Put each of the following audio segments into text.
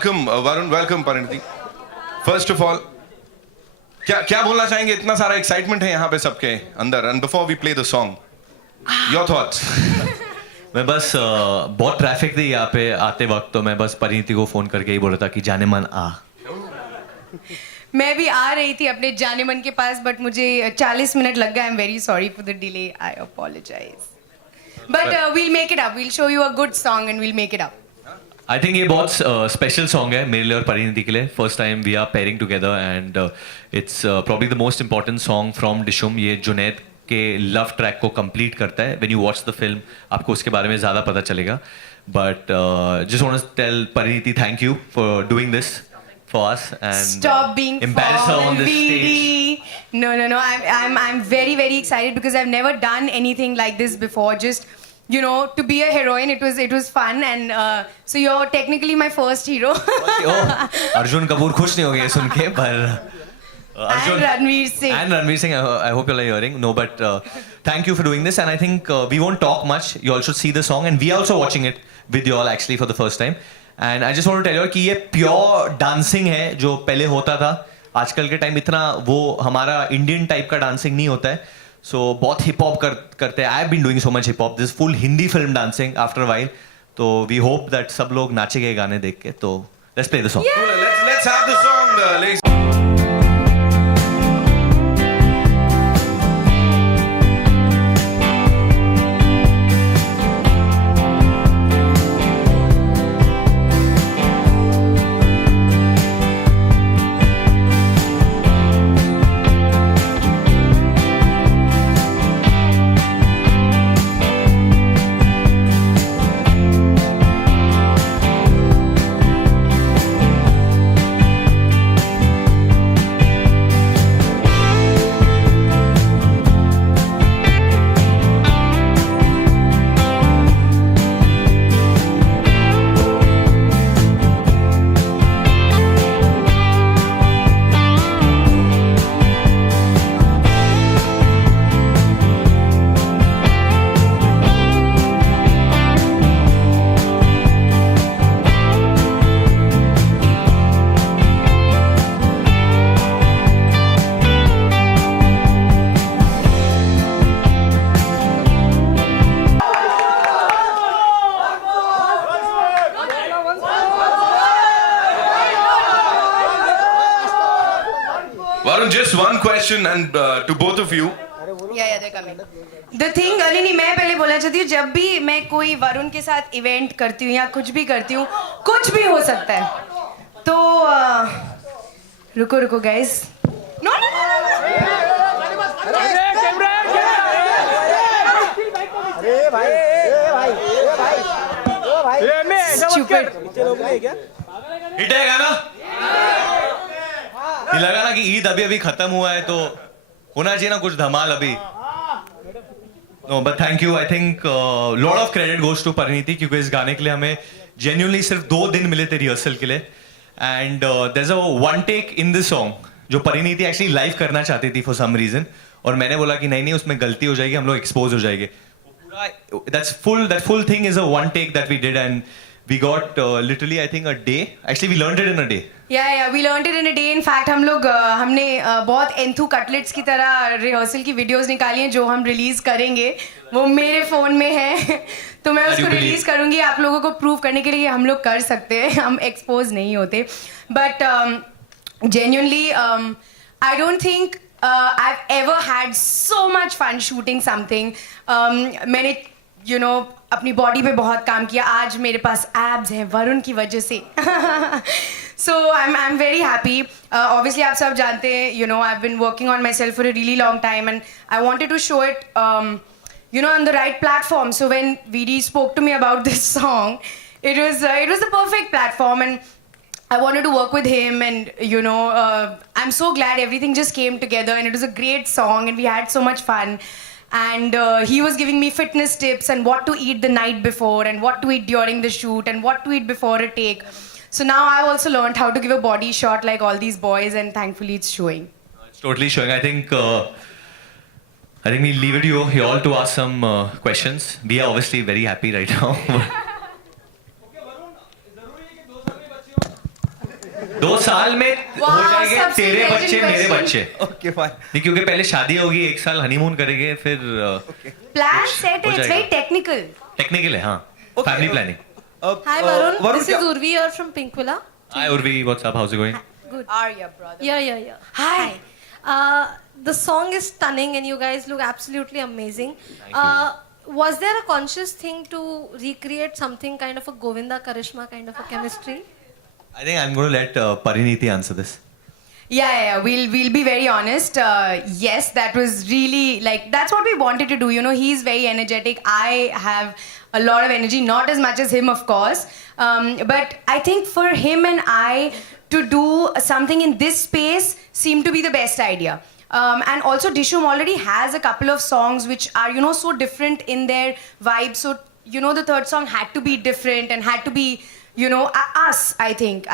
welcome Varun, welcome Pariniti. First of all, क्या बोलना चाहेंगे? इतना सारा excitement है यहाँ पे सबके अंदर. And before we play the song, your thoughts. मैं बस बहुत ट्रैफिक थी यहाँ पे आते वक्त, तो मैं बस परिणीति को फोन करके ही बोला था कि जाने मन आ. मैं भी आ रही थी अपने जाने मन के पास, बट मुझे 40 मिनट लग गए. I am very sorry for the delay. I apologise. But we'll make it up. We'll show you a good song and we'll make it up. I think ये बहुत स्पेशल सॉन्ग है मेरे लिए और परिणीति के लिए. First time we are pairing together and it's probably the most important song from Dishoom. ये जुनैद के लव ट्रैक को कंप्लीट करता है. When you watch the film आपको उसके बारे में ज़्यादा पता चलेगा. But just want to tell Parineeti thank you for doing this for us and stop being embarrass her on this stage. No. I'm very excited because I've never done anything like this before. Just to be a heroine, it was fun, and so you're technically my first hero. Arjun Kapoor खुश नहीं हो गए सुन के, पर and Ranveer Singh. I hope you're hearing. No, but thank you for doing this, and I think we won't talk much. You all should see the song, and we are also watching it with you all actually for the first time. And I just want to tell you कि ये pure dancing है जो पहले होता था. आजकल के time इतना वो हमारा इंडियन टाइप का डांसिंग नहीं होता है. सो बहुत हिप हॉप करते हैं. I have been doing so much hip hop. This full Hindi film dancing after while. तो वी होप दैट सब लोग नाचेंगे गाने देख के. तो let's play the song. Let's have the song, ladies. Varun, just one question and to both of you. Yeah, they're coming. The thing, नहीं, मैं पहले बोलना चाहती हूँ, जब भी मैं कोई वरुण के साथ इवेंट करती हूँ या कुछ भी करती हूँ, कुछ भी हो सकता है. तो रुको गाइस. No. Stupid. हिट है गाना. लगा ना कि ईद अभी खत्म हुआ है तो होना चाहिए ना कुछ धमाल अभी. No but thank you. I think lot of credit goes to Parineeti क्योंकि इस गाने के लिए हमें जेन्युइनली सिर्फ 2 दिन मिले थे रिहर्सल के लिए. And there is a one take in this song जो परिणीति एक्चुअली लाइव करना चाहती थी फॉर सम रीजन. और मैंने बोला कि नहीं उसमें गलती हो जाएगी, हम लोग एक्सपोज हो जाएंगे. that full thing is a one take that we did, and we got literally I think a day. Actually we learned it in a day. Yeah, we learned it in a day. In fact हमने बहुत enthu cutlets की तरह rehearsal की videos निकाली हैं जो हम release करेंगे. वो मेरे फोन में है तो मैं उसको रिलीज करूंगी आप लोगों को प्रूव करने के लिए हम लोग कर सकते हैं. हम एक्सपोज नहीं होते. But genuinely I don't think I've ever had so much fun shooting something. मैंने अपनी बॉडी पे बहुत काम किया. आज मेरे पास एब्स हैं वरुण की वजह से. So I'm very happy. Obviously आप सब जानते हैं I've been working on myself for a really long time and I wanted to show it on the right platform. So when VD spoke to me about this song, it was the perfect platform and I wanted to work with him and I'm so glad everything just came together and it was a great song and we had so much fun. And he was giving me fitness tips and what to eat the night before and what to eat during the shoot and what to eat before a take. So now I've also learned how to give a body shot like all these boys and thankfully it's showing. It's totally showing. I think we'll leave it to you all to ask some questions. We are obviously very happy right now. 2 साल में हो Wow, जाएंगे सबसे तेरे legend बच्चे मेरे question. बच्चे okay fine नहीं, क्योंकि पहले शादी होगी, 1 साल हनीमून करेंगे, फिर प्लान सेट हो है, इट्स जाएगा। Very technical. टेक्निकल है, हाँ, family planning. Hi Varun, this क्या is Urvi here from Pinkvilla. Hi Urvi, what's up, house it going? Good. Arya brother. Yeah. Hi. The song is stunning and you guys look absolutely amazing. Was there a conscious thing to recreate something kind of a Govinda Karishma kind of a chemistry? I think I'm going to let Pariniti answer this. Yeah. We'll be very honest. Yes, that was really like that's what we wanted to do. You know, he's very energetic. I have a lot of energy, not as much as him, of course. But I think for him and I to do something in this space seemed to be the best idea. And also, Dishum already has a couple of songs which are, you know, so different in their vibe. So, you know, the third song had to be different and had to be, you know, us. I think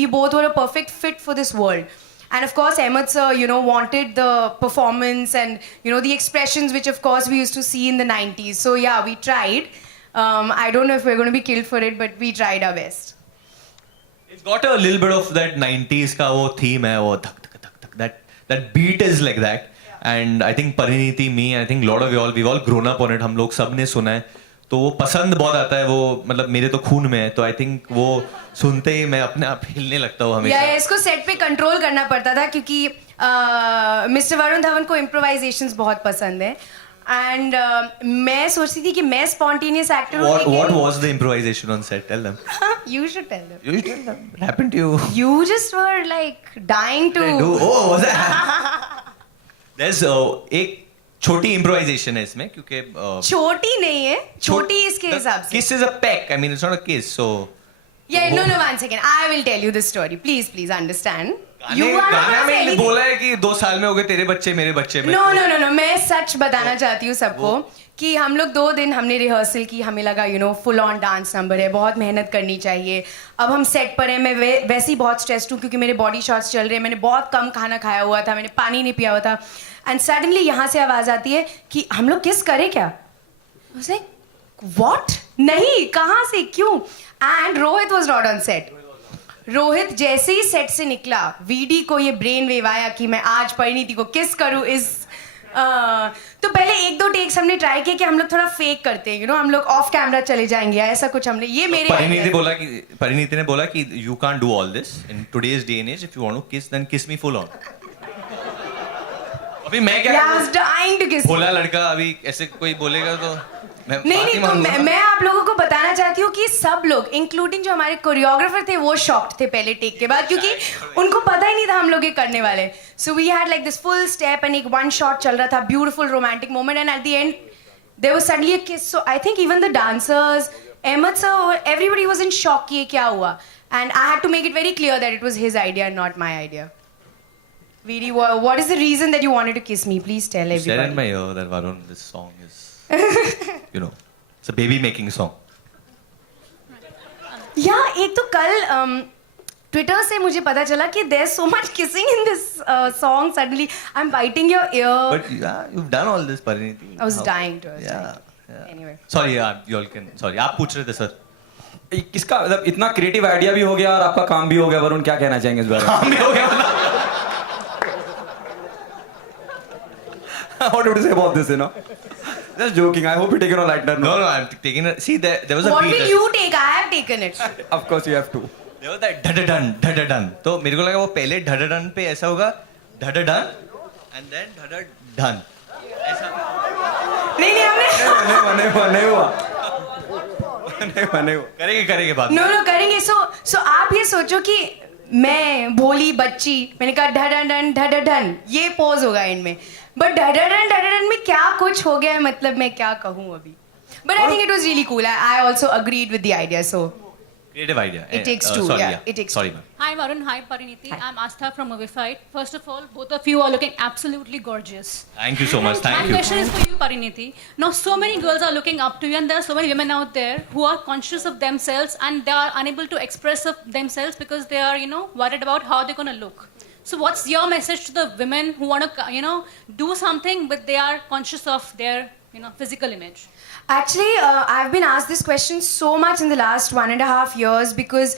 we both were a perfect fit for this world. And of course, Ahmed sir, you know, wanted the performance and, you know, the expressions which, of course, we used to see in the 90s. So yeah, we tried. I don't know if we're going to be killed for it, but we tried our best. It's got a little bit of that 90s का वो theme है, वो धक धक धक धक, that beat is like that. And I think Pariniti, me, I think lot of you all, we've all grown up on it. हम लोग सब ने सुना है, तो वो पसंद बहुत आता है, वो मतलब मेरे तो खून में है, तो I think वो सुनते ही मैं अपने आप हिलने लगता हूँ हमेशा. या इसको सेट पे कंट्रोल करना पड़ता था क्योंकि मिस्टर वरुण धवन को इम्प्रोवाइजेशंस बहुत पसंद है. एंड मैं सोचती थी कि मैं स्पॉन्टेनियस एक्टर हूँ. What was the improvisation on set? Tell them. You should tell them. You tell them. What happened to you? You just were like dying to. Oh, was that? There's एक छोटी improvisation है इसमें, क्योंकि छोटी नहीं है, छोटी इसके हिसाब से. Kiss is a peck. I mean, it's not a kiss. So Yeah, no, 1 second. I will tell you the story. Please understand. You are गाना not में saying बोला है कि 2 साल में हो गए तेरे बच्चे मेरे बच्चे में. No. मैं सच बताना चाहती हूँ सबको कि हम लोग 2 दिन हमने रिहर्सल की. हमें लगा you know full on dance number है, बहुत मेहनत करनी चाहिए. अब हम सेट पर हैं. मैं वैसे ही बहुत स्ट्रेस्ड हूँ क्योंकि मेरे बॉडी शॉट्स चल रहे हैं. मैंने बहुत कम खाना खाया हुआ था, मैंने पानी नहीं पिया हुआ था. एंड सडनली यहाँ से आवाज़ आती है कि हम लोग किस करें क्या. व्हाट? नहीं, कहाँ से, क्यों? And Rohit was not on set. Rohit जैसे ही सेट से निकला, वीडी को ये ब्रेन वेव आया कि मैं आज परिणीति को किस करूं. तो पहले 1-2 टेक्स हमने ट्राई किया कि हम लोग थोड़ा फेक करते हैं, यू नो, हम लोग ऑफ कैमरा चले जाएंगे, ऐसा कुछ हमने. ये मेरे परिणीति ने बोला कि you can't do all this in today's day and age. If you want to kiss then kiss me full on. अभी मैं क्या डाइंग टू किस. भोला लड़का अभी ऐसे कोई बोलेगा तो नहीं तो मैं आप लोगों को बताना चाहती हूँ कि सब लोग इंक्लूडिंग जो हमारे कोरियोग्राफर थे वो शॉक्ड थे पहले टेक के बाद, क्योंकि उनको पता ही नहीं था हम लोग ये करने वाले. So we had like this full step and एक 1 शॉट चल रहा था, beautiful romantic moment, and at the end there was suddenly a kiss. So I think even the dancers, Ahmed sir, everybody was in shock कि ये क्या हुआ. And I had to make it very clear that it was his idea and not my idea. Vidi, what is the reason that you wanted to kiss me? Please tell everybody. Said in my ear that Varun, this song is, you know, it's a baby making song. Yeah, एक तो कल Twitter से मुझे पता चला कि there's so much kissing in this song. Suddenly, I'm biting your ear. But yeah, you've done all this, Pariniti. I was dying to. Yeah. Anyway. Sorry, you all can. Sorry, आप पूछ रहे थे sir. किसका मतलब इतना creative idea भी हो गया और आपका काम भी हो गया. वरुण क्या कहना चाहेंगे इस बारे में? काम भी हो गया. What would you say about this, you know? Just joking. I hope you take it on lighter note. No, I'm taking it. See, there was a What beat. will you take? I have taken it. Of course you have to. There was that dhadadun. तो मेरे को लगा वो पहले dhadadun पे ऐसा होगा dhadadun and then dhadadun. ऐसा. नहीं हमने. नहीं हुआ. करेंगे बाद में. No, करेंगे. So आप ये सोचो कि मैं भोली बच्ची, मैंने कहा ढडन, ये पोज होगा इनमें. बट ढडन में क्या कुछ हो गया है, मतलब मैं क्या कहूँ अभी. But I think it was really cool. I also agreed with the idea. So creative idea. It takes two. Sorry, Yeah, it takes Sorry, two. ma'am. Hi Varun, hi Pariniti. I'm Astha from Movified. First of all, both of you are looking absolutely gorgeous. Thank you so much. My Thank you. question is for you, Pariniti. Now, so many girls are looking up to you, and there are so many women out there who are conscious of themselves and they are unable to express of themselves because they are, you know, worried about how they're going to look. So, what's your message to the women who want to, you know, do something but they are conscious of their, you know, physical image? Actually, I've been asked this question so much in the last 1.5 years because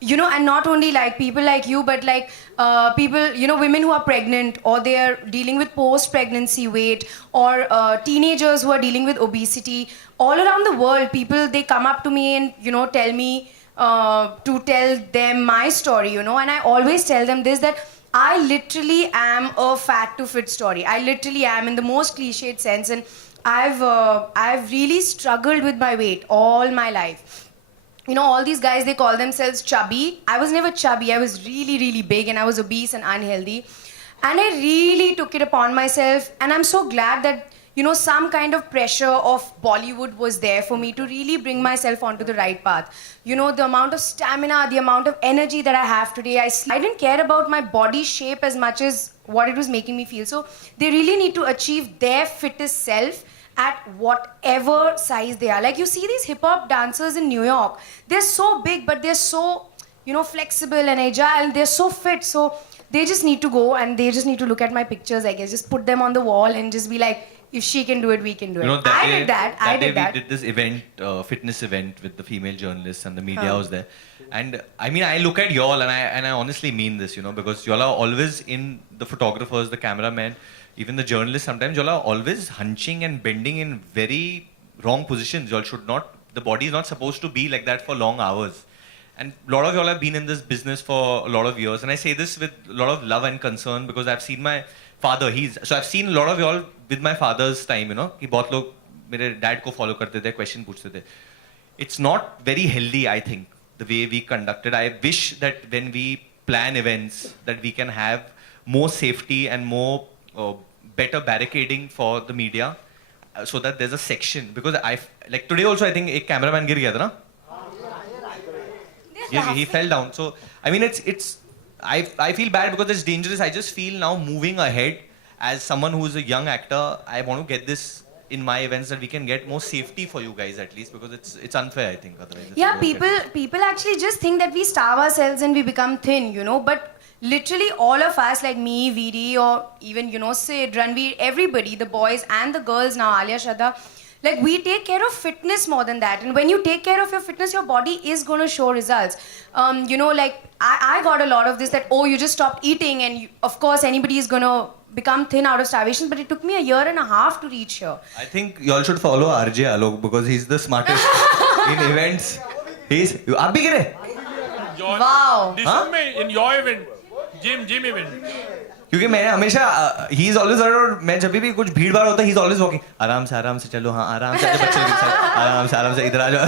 you know, and not only like people like you, but like people, you know, women who are pregnant or they are dealing with post-pregnancy weight, or teenagers who are dealing with obesity. All around the world, people, they come up to me and, you know, tell me to tell them my story, you know, and I always tell them this, that I literally am a fat to fit story. I literally am, in the most cliched sense, and I've really struggled with my weight all my life. You know, all these guys, they call themselves chubby. I was never chubby. I was really, really big, and I was obese and unhealthy. And I really took it upon myself. And I'm so glad that, you know, some kind of pressure of Bollywood was there for me to really bring myself onto the right path. You know, the amount of stamina, the amount of energy that I have today, I didn't care about my body shape as much as what it was making me feel. So they really need to achieve their fittest self at whatever size they are. Like, you see these hip-hop dancers in New York, they're so big, but they're so, you know, flexible and agile, they're so fit. So they just need to go and they just need to look at my pictures, I guess, just put them on the wall and just be like, if she can do it, we can do it. You know, I did that. We did this event, fitness event with the female journalists, and the media was there. And I mean, I look at y'all, and I honestly mean this, you know, because y'all are always in, the photographers, the cameramen, even the journalists, sometimes y'all are always hunching and bending in very wrong positions. Y'all should not, the body is not supposed to be like that for long hours. And a lot of y'all have been in this business for a lot of years. And I say this with a lot of love and concern, because I've seen my father, so I've seen a lot of y'all with my father's time, you know, कि बहुत लोग मेरे dad को follow करते थे, question पूछते थे. It's not very healthy, I think, the way we conducted. I wish that when we plan events, that we can have more safety and more better barricading for the media, so that there's a section. Because like today also, I think a cameraman गिर गया था ना? He fell down. So I mean, I feel bad because it's dangerous. I just feel now, moving ahead, as someone who is a young actor, I want to get this in my events, that we can get more safety for you guys at least, because it's unfair, I think, otherwise. Yeah, people actually just think that we starve ourselves and we become thin, you know, but literally all of us, like me, Veeri, or even, you know, Sid, Ranveer, everybody, the boys and the girls now, Alia, Shraddha, like, we take care of fitness more than that. And when you take care of your fitness, your body is going to show results. You know, like, I got a lot of this, that, oh, you just stopped eating, and of course anybody is going to become thin out of starvation. But it took me 1.5 years to reach here. I think you all should follow RJ Alok, because he's the smartest in events. आप भी गिरे? Wow. In your event, gym event. क्योंकि मैं हमेशा he is always around. मैं जब भी कुछ भीड़ भाड़ होता है, ही इज ऑलवेज वॉकिंग. आराम से चलो, हाँ, आराम से बच्चे के साथ, आराम से इधर आ जाओ.